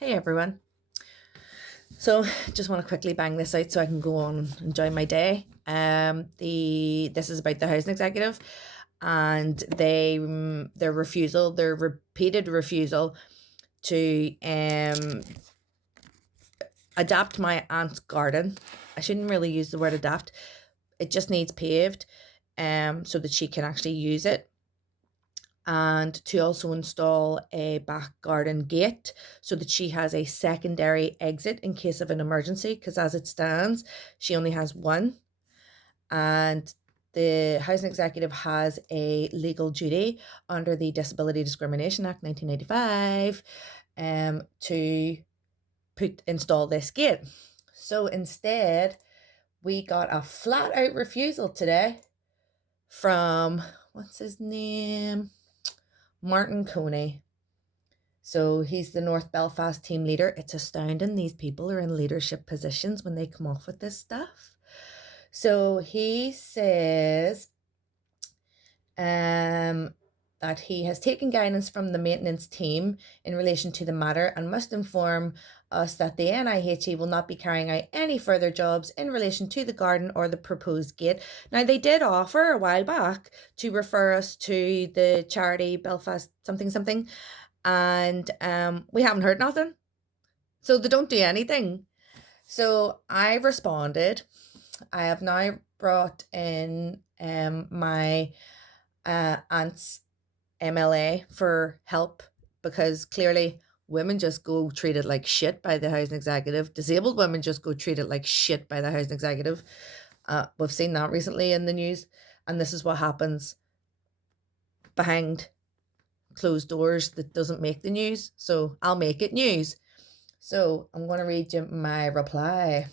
Hey everyone. So just want to quickly bang this out so I can go on and enjoy my day. This is about the housing executive and their repeated refusal to adapt my aunt's garden. I shouldn't really use the word adapt. It just needs paved so that she can actually use it, and to also install a back garden gate so that she has a secondary exit in case of an emergency, because as it stands she only has one, and the housing executive has a legal duty under the Disability Discrimination Act 1985 to install this gate. So instead we got a flat out refusal today from, what's his name, Martin Coney. So he's the North Belfast team leader. It's astounding these people are in leadership positions when they come off with this stuff. So he says that he has taken guidance from the maintenance team in relation to the matter and must inform us that the NIHE will not be carrying out any further jobs in relation to the garden or the proposed gate. Now, they did offer a while back to refer us to the charity Belfast something, and we haven't heard nothing. So they don't do anything. So I responded. I have now brought in my aunt's MLA for help, because clearly women just go treated like shit by the housing executive. Disabled women just go treated like shit by the housing executive. We've seen that recently in the news, and this is what happens behind closed doors that doesn't make the news. So I'll make it news. So I'm going to read you my reply.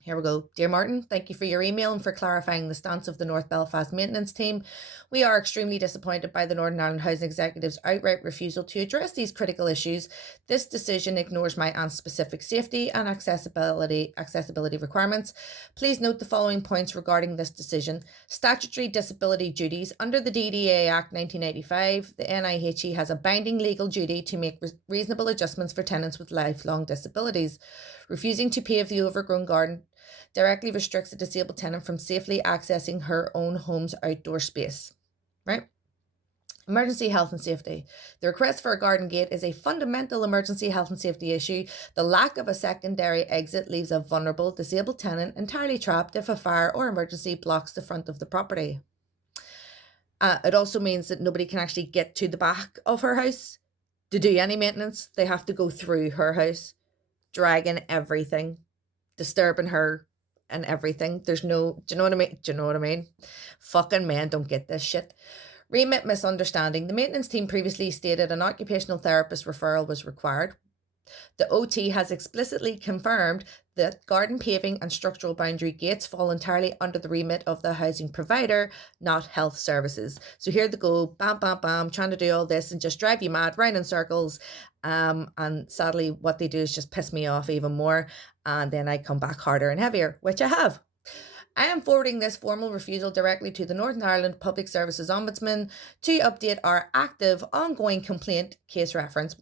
Here we go. Dear Martin, thank you for your email and for clarifying the stance of the North Belfast maintenance team. We are extremely disappointed by the Northern Ireland Housing Executive's outright refusal to address these critical issues. This decision ignores my aunt's specific safety and accessibility requirements. Please note the following points regarding this decision. Statutory disability duties. Under the DDA Act 1985, the NIHE has a binding legal duty to make reasonable adjustments for tenants with lifelong disabilities. Refusing to pave the overgrown garden directly restricts a disabled tenant from safely accessing her own home's outdoor space. Right? Emergency health and safety. The request for a garden gate is a fundamental emergency health and safety issue. The lack of a secondary exit leaves a vulnerable disabled tenant entirely trapped if a fire or emergency blocks the front of the property. It also means that nobody can actually get to the back of her house to do any maintenance. They have to go through her house, dragging everything, disturbing her and everything. There's no, do you know what I mean? Do you know what I mean? Fucking men don't get this shit. Remit misunderstanding. The maintenance team previously stated an occupational therapist referral was required. The OT has explicitly confirmed that garden paving and structural boundary gates fall entirely under the remit of the housing provider, not health services. So here they go, bam, bam, bam, trying to do all this and just drive you mad, round in circles. And sadly, what they do is just piss me off even more. And then I come back harder and heavier, which I have. I am forwarding this formal refusal directly to the Northern Ireland Public Services Ombudsman to update our active ongoing complaint case reference.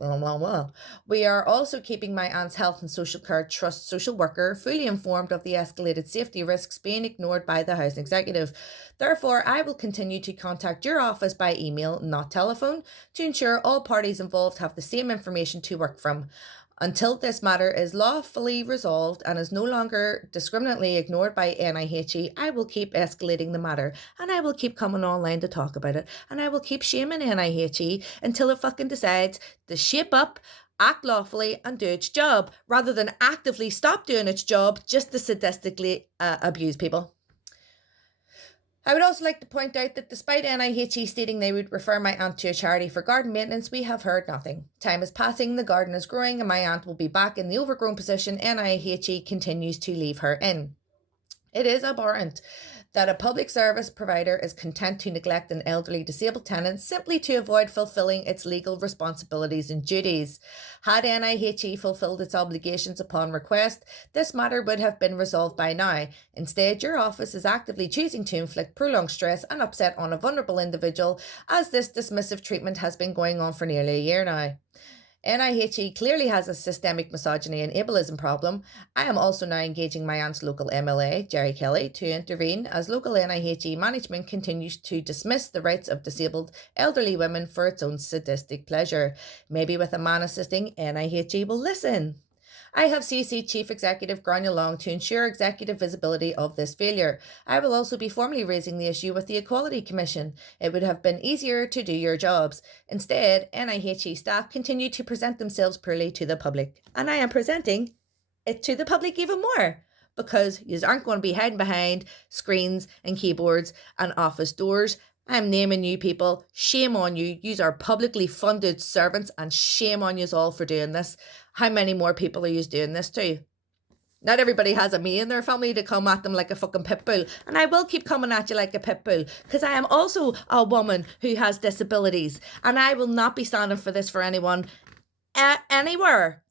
We are also keeping my aunt's Health and Social Care Trust social worker fully informed of the escalated safety risks being ignored by the housing executive. Therefore, I will continue to contact your office by email, not telephone, to ensure all parties involved have the same information to work from. Until this matter is lawfully resolved and is no longer discriminately ignored by NIHE, I will keep escalating the matter, and I will keep coming online to talk about it, and I will keep shaming NIHE until it fucking decides to shape up, act lawfully, and do its job, rather than actively stop doing its job just to sadistically abuse people. I would also like to point out that despite NIHE stating they would refer my aunt to a charity for garden maintenance, we have heard nothing. Time is passing, the garden is growing, and my aunt will be back in the overgrown position NIHE continues to leave her in. It is abhorrent that a public service provider is content to neglect an elderly disabled tenant simply to avoid fulfilling its legal responsibilities and duties. Had NIHE fulfilled its obligations upon request, this matter would have been resolved by now. Instead, your office is actively choosing to inflict prolonged stress and upset on a vulnerable individual, as this dismissive treatment has been going on for nearly a year now. NIHE clearly has a systemic misogyny and ableism problem. I am also now engaging my aunt's local MLA, Jerry Kelly, to intervene as local NIHE management continues to dismiss the rights of disabled elderly women for its own sadistic pleasure. Maybe with a man assisting, NIHE will listen. I have CC'd Chief Executive Grania Long to ensure executive visibility of this failure. I will also be formally raising the issue with the Equality Commission. It would have been easier to do your jobs. Instead, NIHE staff continue to present themselves poorly to the public. And I am presenting it to the public even more, because you aren't going to be hiding behind screens and keyboards and office doors. I'm naming you people. Shame on you. Yous are publicly funded servants, and shame on yous all for doing this. How many more people are yous doing this to? Not everybody has a me in their family to come at them like a fucking pit bull. And I will keep coming at you like a pit bull, because I am also a woman who has disabilities. And I will not be standing for this for anyone. Anywhere.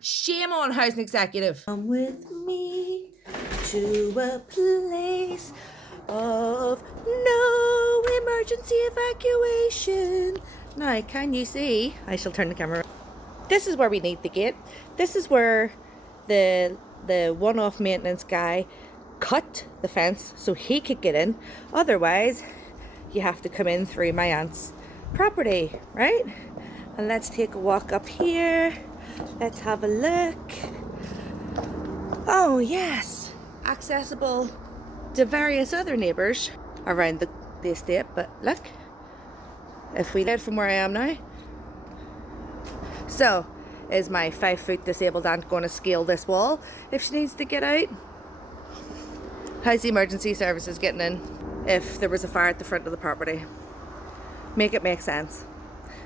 Shame on housing executive. Come with me to a place of no emergency evacuation. Now, can you see? I shall turn the camera. This is where we need the gate. This is where the one-off maintenance guy cut the fence so he could get in. Otherwise, you have to come in through my aunt's property, right? And let's take a walk up here. Let's have a look. Oh yes, accessible to various other neighbours around the estate. But look, if we head from where I am now. So, is my 5-foot disabled aunt going to scale this wall if she needs to get out? How's the emergency services getting in if there was a fire at the front of the property? Make it make sense.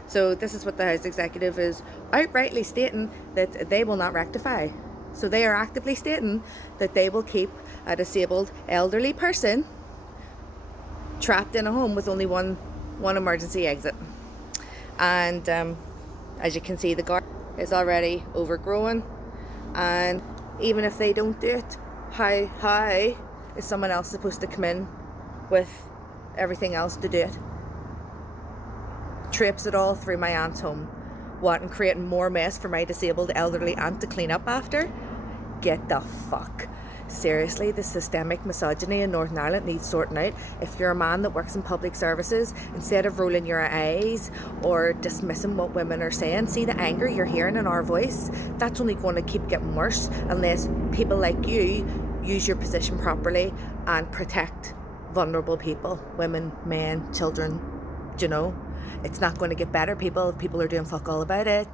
So this is what the House Executive is outrightly stating that they will not rectify. So they are actively stating that they will keep a disabled elderly person trapped in a home with only one emergency exit. And as you can see, the garden is already overgrown. And even if they don't do it, how is someone else supposed to come in with everything else to do it? Traipse it all through my aunt's home. What, and creating more mess for my disabled elderly aunt to clean up after? Get the fuck. Seriously, the systemic misogyny in Northern Ireland needs sorting out. If you're a man that works in public services, instead of rolling your eyes or dismissing what women are saying, see the anger you're hearing in our voice? That's only going to keep getting worse unless people like you use your position properly and protect vulnerable people, women, men, children. Do you know? It's not going to get better, people, if people are doing fuck all about it.